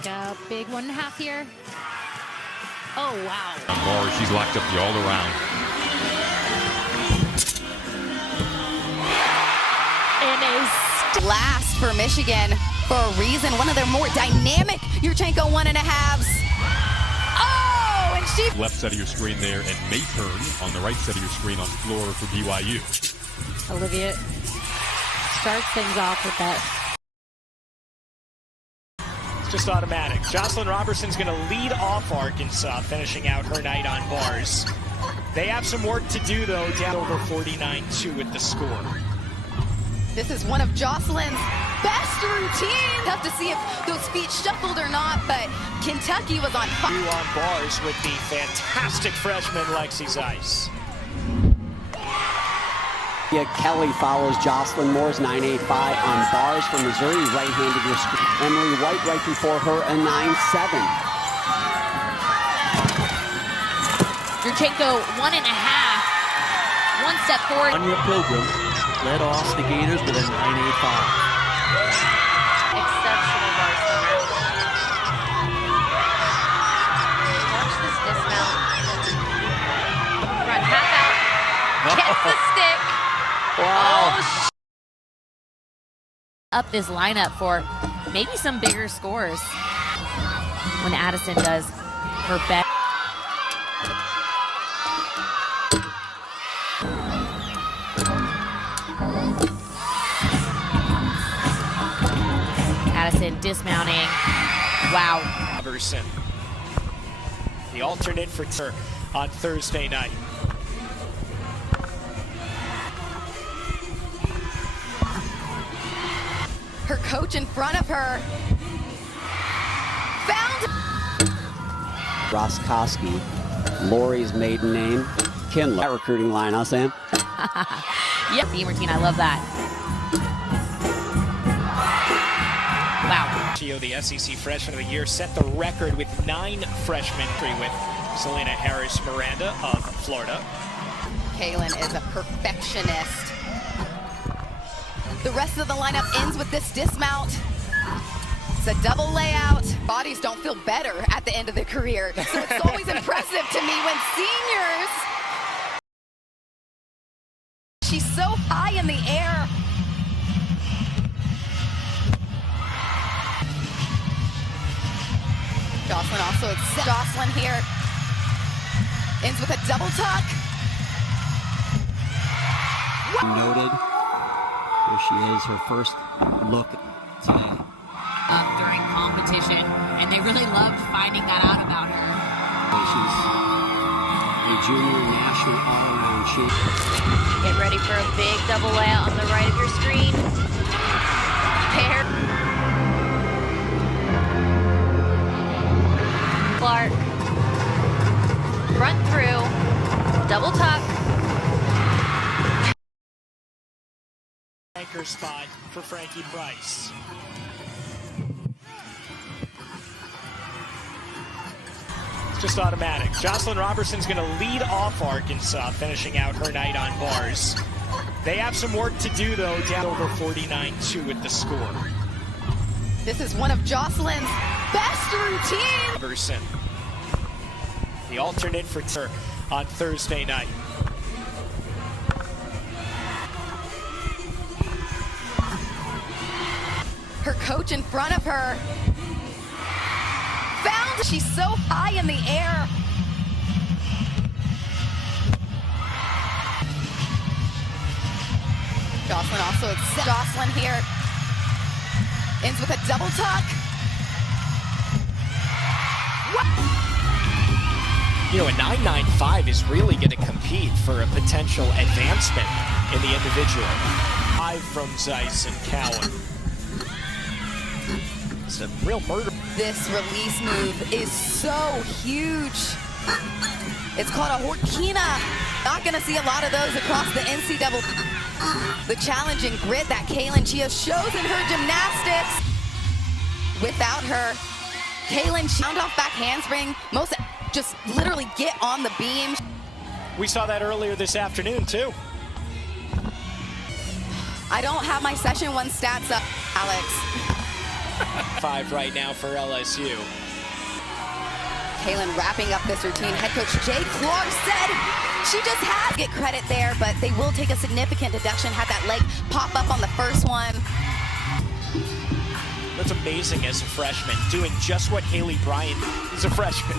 take a big 1.5 here. Oh, wow. Bars, she's locked up the all-around. And a last for Michigan for a reason. One of their more dynamic Yurchenko 1.5s. Oh, and she... Left side of your screen there, and Mayturn on the right side of your screen on the floor for BYU. Olivia starts things off with that. Just automatic. Jocelyn Robertson's going to lead off Arkansas, finishing out her night on bars. They have some work to do, though, down over 49-2 with the score. This is one of Jocelyn's best routines. Tough to see if those feet shuffled or not, but Kentucky was on fire. On bars with the fantastic freshman Lexi Zeiss. Kelly follows Jocelyn Moore's 9.85 on bars from Missouri, right-handed wrist. Emily White right before her, a 9.7. Yurchenko 1.5. One step forward. Anya Pilgrim led off the Gators with a 9.85. Exceptional bar swimmer. Watch this dismount. Front half out. Gets the stick. Wow. Oh, Up this lineup for maybe some bigger scores when Addison does her best. Addison dismounting. Wow. Robertson, the alternate for her on Thursday night. Her coach in front of her found Roskoski, Lori's maiden name, Kindler. That recruiting line, huh, Sam? Yep, Beamer team, I love that. Wow. The SEC Freshman of the Year set the record with 9 freshmen, with Selena Harris Miranda of Florida. Kaylin is a perfectionist. The rest of the lineup ends with this dismount. It's a double layout. Bodies don't feel better at the end of their career. So it's always impressive to me when seniors, she's so high in the air. Jocelyn also, it's Jocelyn here. Ends with a double tuck. Noted. Here she is, her first look today. During competition, and they really loved finding that out about her. She's a junior national all-around champion. get ready for a big double layout on the right of your screen. Pair. Clark. Front through. Double tuck. Anchor spot for Frankie Price. It's just automatic. Jocelyn Robertson's going to lead off Arkansas, finishing out her night on bars. They have some work to do, though, down over 49-2 with the score. This is one of Jocelyn's best routines. Robertson, the alternate for her on Thursday night. Her coach in front of her found she's so high in the air. Jocelyn also, it's Jocelyn here. Ends with a double tuck. You know, a 9.95 is really going to compete for a potential advancement in the individual. 5 from Zeiss and Cowan. It's a real murder. This release move is so huge. It's called a Horkina. Not going to see a lot of those across the NCAA. The challenging grit that Kaylin Chia shows in her gymnastics. Without her, Kaylin found off back handspring. Most just literally get on the beam. We saw that earlier this afternoon, too. I don't have my session 1 stats up, Alex. 5 right now for LSU. Kaylin wrapping up this routine. Head coach Jay Clark said she just has to get credit there, but they will take a significant deduction. Had that leg pop up on the first one. That's amazing as a freshman, doing just what Haley Bryant is a freshman.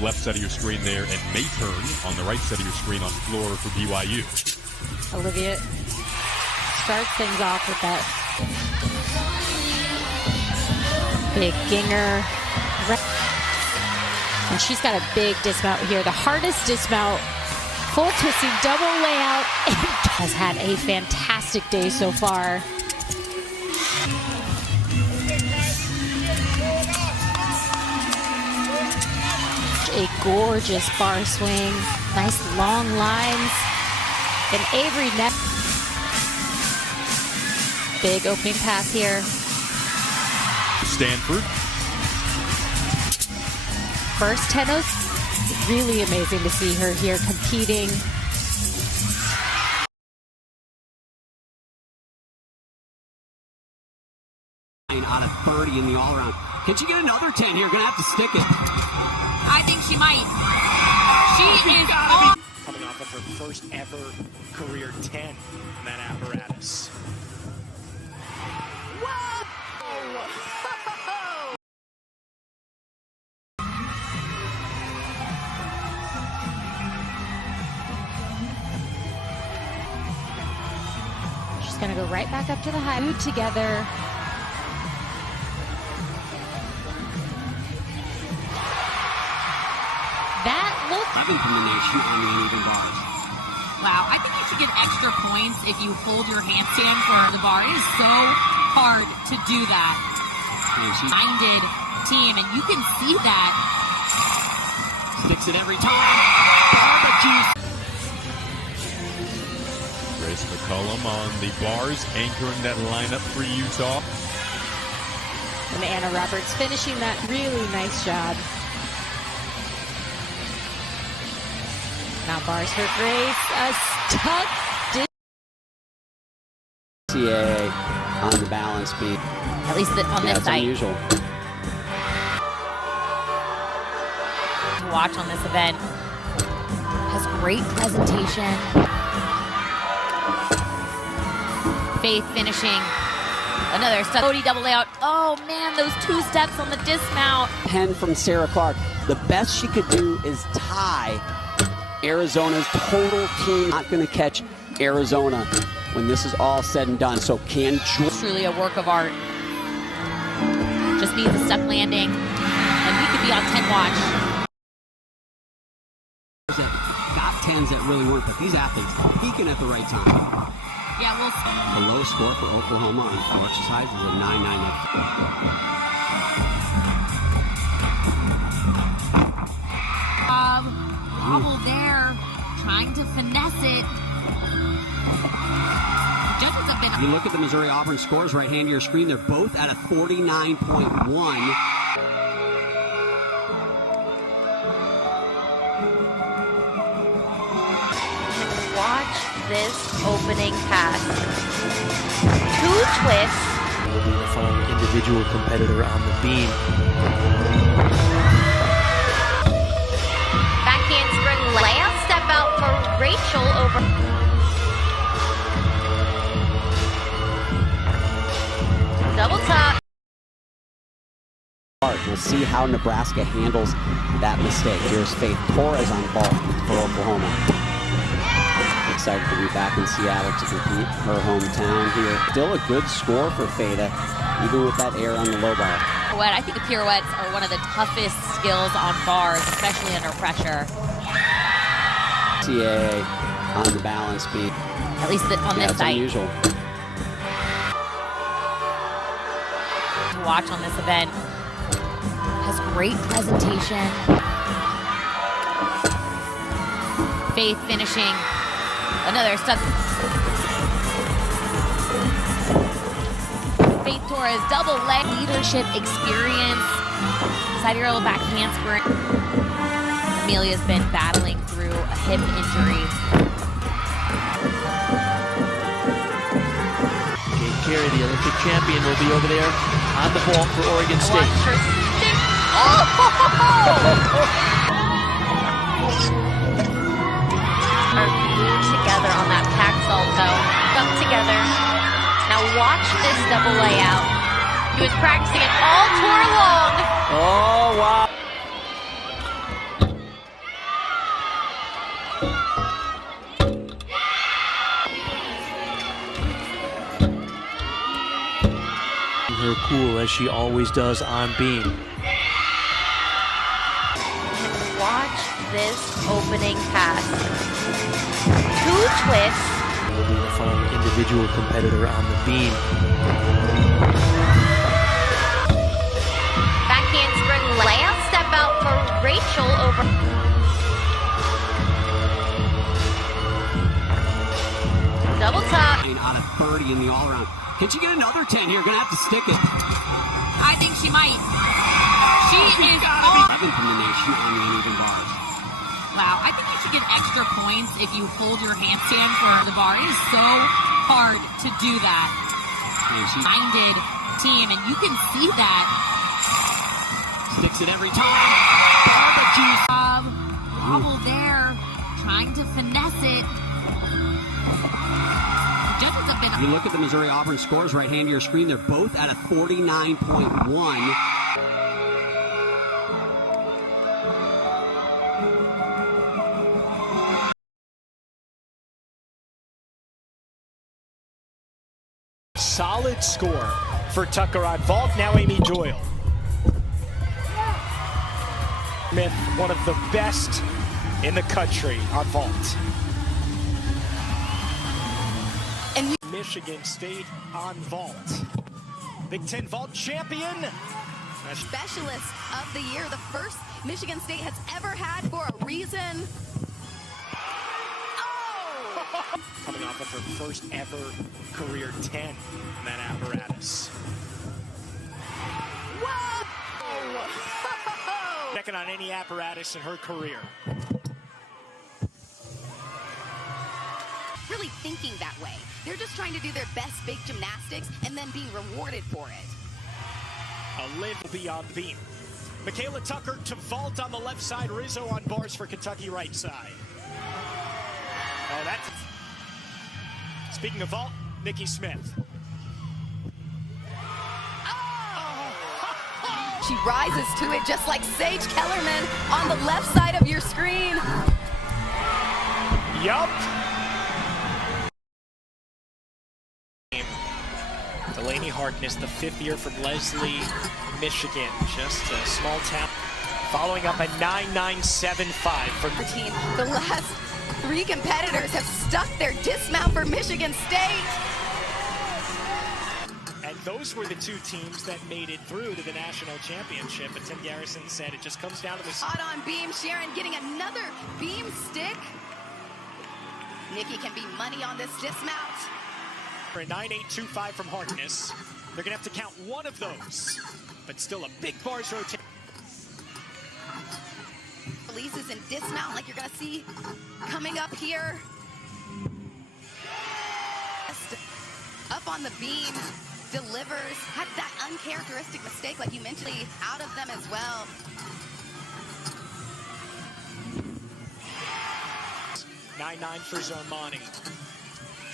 Left side of your screen there, and Mayturn on the right side of your screen on floor for BYU. Olivia starts things off with that big ginger. And she's got a big dismount here. The hardest dismount, full twisting, double layout, and has had a fantastic day so far. A gorgeous bar swing, nice long lines, and Avery net. Big opening pass here. Stanford. First tennis, really amazing to see her here competing. Out of 30 in the all-around. Can she get another 10 here? Gonna have to stick it. I think she might. She is Coming off of her first ever career 10 in that apparatus. She's gonna go right back up to the high. Two together. That look. 11th in the nation on the uneven bars. Wow, I think you should get extra points if you hold your handstand for the bar. It is so hard to do that. Minded team, and you can see that. Sticks it every time. Barbecue. Grace McCullum on the bars, anchoring that lineup for Utah. And Anna Roberts finishing that really nice job. Now bars for Grace. A stuck. NCAA on the balance beat. At least on this That's site. unusual. To watch on this event. Has great presentation. Faith finishing. Another step. Cody double layout. Oh man, those 2 steps on the dismount. 10 from Sarah Clark. The best she could do is tie Arizona's total team. Not going to catch Arizona when this is all said and done. So can Truly a work of art. Just needs a step landing, and we could be on 10 watch. Got 10s that really work, but these athletes peaking at the right time. Yeah, we'll The lowest score for Oklahoma on floor exercise is a 9.9. wobble there, trying to finesse it. Judges have been. You look at the Missouri-Auburn scores right hand of your screen, they're both at a 49.1. Watch this opening pass. 2 twists. Beautiful individual competitor on the beam. Backhand spring layup, step out for Rachel over. Double top. We'll see how Nebraska handles that mistake. Here's Faith Torres on ball for Oklahoma. Excited to be back in Seattle to compete her hometown here. Still a good score for Faith, even with that air on the low bar. I think the pirouettes are one of the toughest skills on bars, especially under pressure. NCAA on the balance beat. At least on this That's site. unusual. To watch on this event. Has great presentation. Faith finishing. Another stuck. Faith Torres double leg leadership experience. Sidereal back handspring. Amelia's been battling through a hip injury. Carey, the Olympic champion, will be over there on the vault for Oregon State. Watch her stick. Are glued together on that pack salto. Up together. Now watch this double layout. He was practicing it all tour long. Oh, wow. Her cool as she always does on beam. And watch this opening pass. 2 twists. Will be the final individual competitor on the beam. Back handspring layout step out for Rachel over. Double top. Out of 30 in the all-around. Can she get another 10 here? Gonna have to stick it. I think she might. She is on. 11 from the nation on the uneven bars. Wow, I think you should get extra points if you hold your handstand for the bar. It is so hard to do that. Minded team, and you can see that. Sticks it every time. Barbecue. Wobble there, trying to finesse it. Judges have been. You look at the Missouri-Auburn scores right hand to your screen. They're both at a 49.1. Solid score for Tucker on vault. Now Amy Doyle. Smith, one of the best in the country on vault. And Michigan State on vault. Big Ten vault champion. specialist of the year, the first Michigan State has ever had for a reason. Oh! Coming off of her first ever career 10 in that apparatus. Whoa! Second on any apparatus in her career. Really thinking that way. They're just trying to do their best big gymnastics and then being rewarded for it. A live will be on beam. Michaela Tucker to vault on the left side. Rizzo on bars for Kentucky right side. Oh, that's... Speaking of vault, Nikki Smith. She rises to it just like Sage Kellerman on the left side of your screen. Yup. Delaney Harkness, the 5th year from Leslie, Michigan. Just a small town. Following up a 9.975 from the team. The last 3 competitors have stuck their dismount for Michigan State. And those were the 2 teams that made it through to the national championship. But Tim Garrison said it just comes down to this. Hot on beam, Sharon getting another beam stick. Nikki can be money on this dismount. For a 9.825 from Harkness. They're going to have to count one of those. But still a big bars rotation. Releases and dismount like you're going to see coming up here. Up on the beam. Delivers, had that uncharacteristic mistake like you mentioned, out of them as well. (9.9) for Zomani.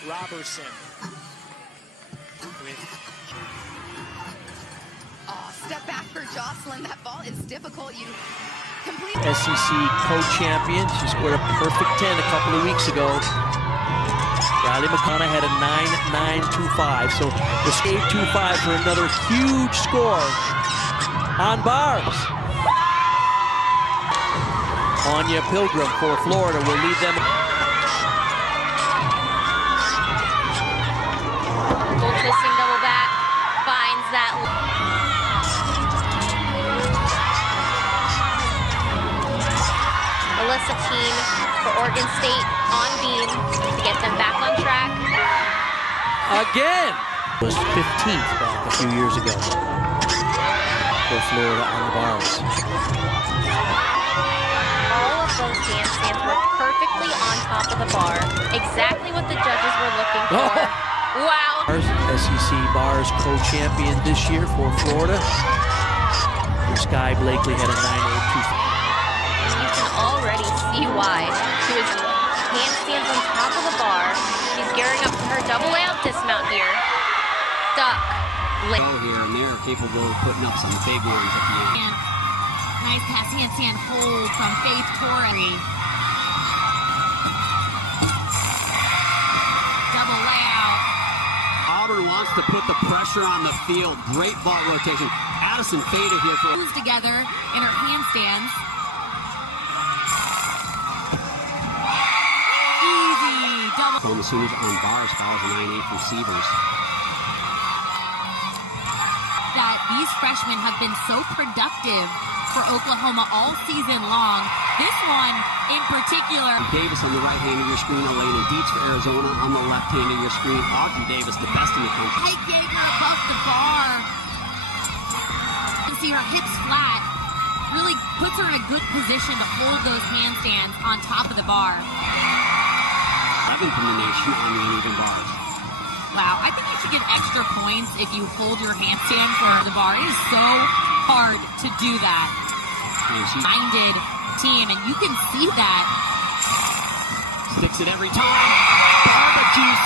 Robertson with step back for Jocelyn. That ball is difficult. You complete SEC co-champion. She scored a perfect 10 a couple of weeks ago. Riley McConnell had a 9.925, so the 8.25 for another huge score on bars. Anya Pilgrim for Florida will lead them. Full twisting double back, finds that. Alyssa team for Oregon State on beam to get them back on track. Again! Was 15th back a few years ago for Florida on the bars. All of those handstands were perfectly on top of the bar. Exactly what the judges were looking for. Wow. SEC Bars co-champion this year for Florida. Sky Blakely had a 9.02. You can already see why. She was handstands on top of the bar. She's gearing up for her double layout dismount here. Stuck. Here and they're capable of putting up some big ones at the end. Nice pass handstand hold from Faith Torres. Double layout. Auburn wants to put the pressure on the field. Great ball rotation. Addison faded here for Moves together in her handstands. Easy double. Oklahoma Sooners on bars follows a 9-8 from Severs. That these freshmen have been so productive for Oklahoma all season long. This one in particular. Davis on the right hand of your screen, Elena Dietz for Arizona on the left hand of your screen. Audrey Davis, the best in the country. Pike Yeager above the bar. You see her hips flat. Really puts her in a good position to hold those handstands on top of the bar. 11th in the nation on the uneven bars. Wow, I think you should get extra points if you hold your handstand for the bar. It is so hard to do that. Minded team, and you can see that. Sticks it every time. Barbecues.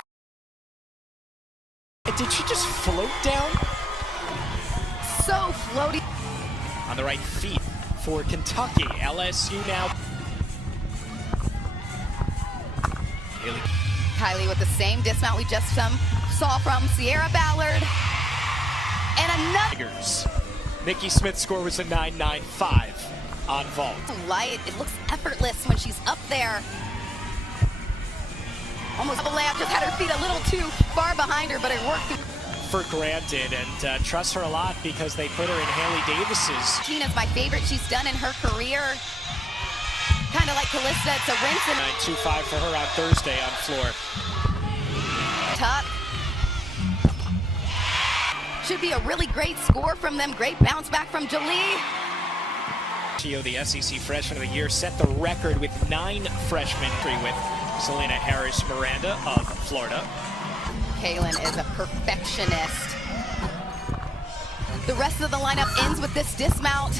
Did she just float down? So floaty. On the right feet for Kentucky. LSU now. Kylie with the same dismount we just saw from Sierra Ballard. And another. Nikki Smith's score was a 9.95 on vault. Light. It looks effortless when she's up there. Almost double layup. Just had her feet a little too far behind her, but it worked. For granted, and trust her a lot because they put her in Haley Davis's. Tina's my favorite she's done in her career. Kind of like Callista, it's a rinse and 9.25 for her on Thursday on floor. tuck. Should be a really great score from them. Great bounce back from Jolie. Tio, the SEC Freshman of the Year, set the record with 9 freshmen, with Selena Harris Miranda of Florida. Kaylin is a perfectionist. The rest of the lineup ends with this dismount.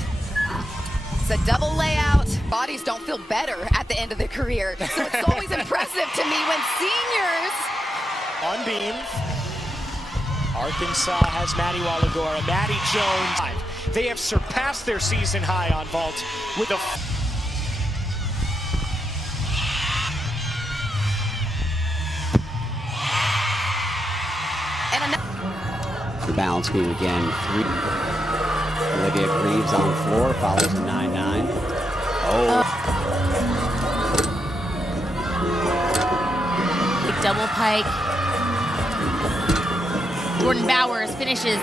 It's a double layout. Bodies don't feel better at the end of their career. So it's always impressive to me when seniors. On beam. Arkansas has Maddie Walagora, Maddie Jones. They have surpassed their season high on vault with a... The balance beam again. 3. Olivia Greaves on floor, follows a 9-9. Oh. Big double pike. Jordan Bowers finishes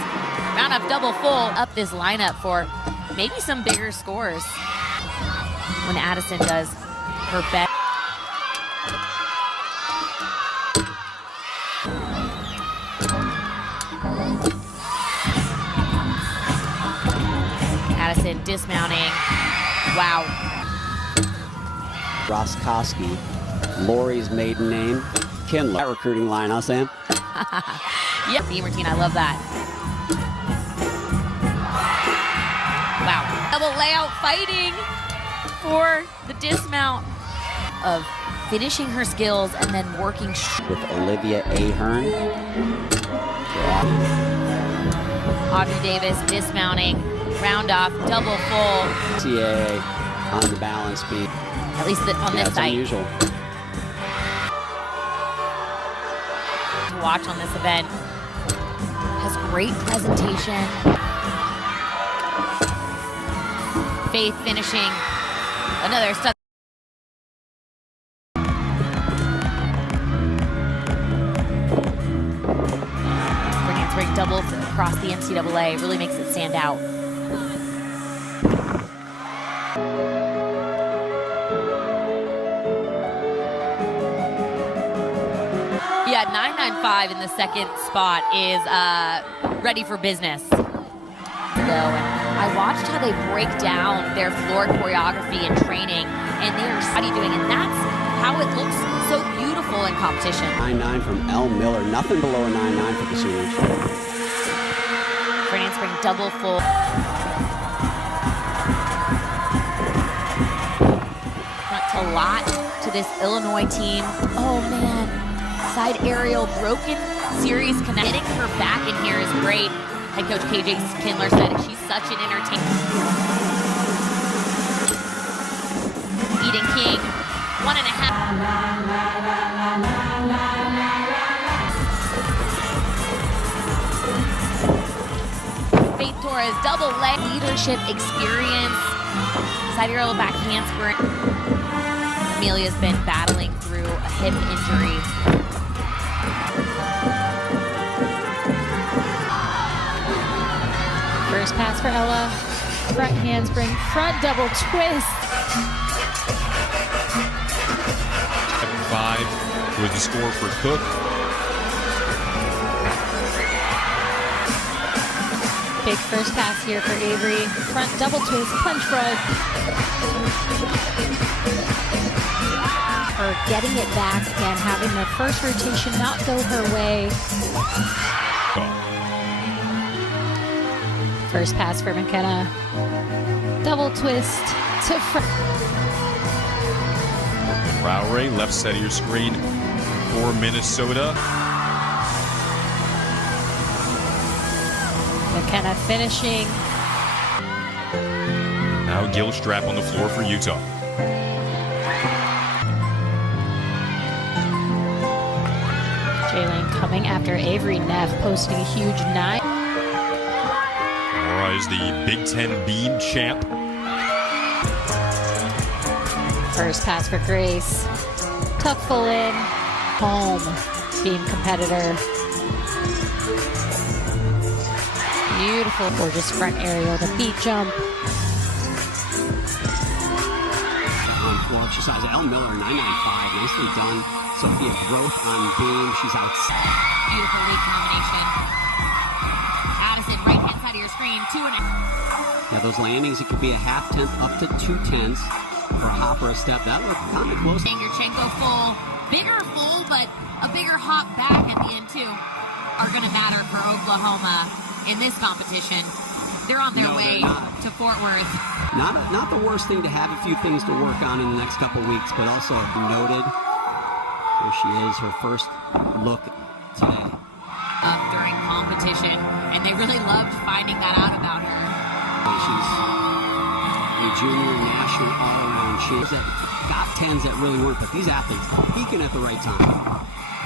round up double full. Up this lineup for maybe some bigger scores when Addison does her best. Addison dismounting. Wow. Roskoski, Lori's maiden name. Kindler. That recruiting line, huh, Sam? Yep, beam routine, I love that. Wow. Double layout fighting for the dismount of finishing her skills and then working with Olivia Ahern. Audrey Davis dismounting, round off, double full. NCAA on the balance beam. At least on this site. Unusual. To watch on this event. Has great presentation. Faith finishing another stuck. Bringing 3 doubles across the NCAA really makes it stand out. Yeah, 9.95 in the second spot is ready for business. I watched how they break down their floor choreography and training, and they are study doing, and that's how it looks so beautiful in competition. 9-9 from Elle Miller. Nothing below a 9-9 for the Sooners. For an handspring double full. A lot to this Illinois team. Oh man, side aerial broken series connect. Getting her back in here is great. Head coach KJ Kindler said she's such an entertainer. Eden King, 1.5. Faith Torres, double leg leadership experience. Side aerial back handspring. Amelia's been battling through a hip injury. First pass for Ella. Front handspring, front double twist. 5 was the score for Cook. Big first pass here for Avery. Front double twist, punch front. Her getting it back and having the first rotation not go her way. First pass for McKenna. Double twist to front. Rowray, left side of your screen for Minnesota. McKenna finishing. Now Gilstrap on the floor for Utah. Jaylene coming after Avery Neff, posting a huge 9. Nora is the Big Ten beam champ. First pass for Grace. Tuck full in. Home beam competitor. Beautiful, gorgeous front aerial, the beat jump. On floor exercise, Elle Miller, 995. Nicely done. Sophia Growth on beam. She's out. Beautiful lead combination. Addison, right hand side of your screen, 2.5. Yeah, those landings, it could be a 1/2 tenth up to 2 tenths for a hop or a step. That looked kind of close. Yurchenko full, bigger full, but a bigger hop back at the end too, are going to matter for Oklahoma in this competition. They're on their way to Fort Worth. Not the worst thing to have a few things to work on in the next couple weeks, but also noted. Here she is, her first look today. During competition, and they really loved finding that out about her. She's a junior national all-around champ that got 10s that really weren't, but these athletes peaking at the right time.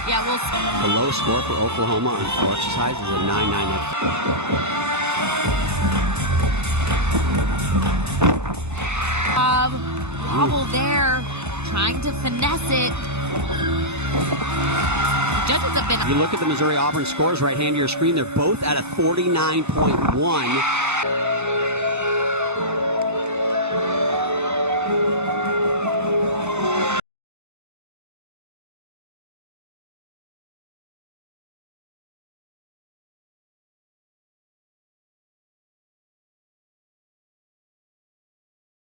Yeah, we'll see. The low score for Oklahoma on floor exercise is a 9-9. Wobble there, trying to finesse it. Judges have been. You look at the Missouri-Auburn scores right hand to your screen, they're both at a 49.1.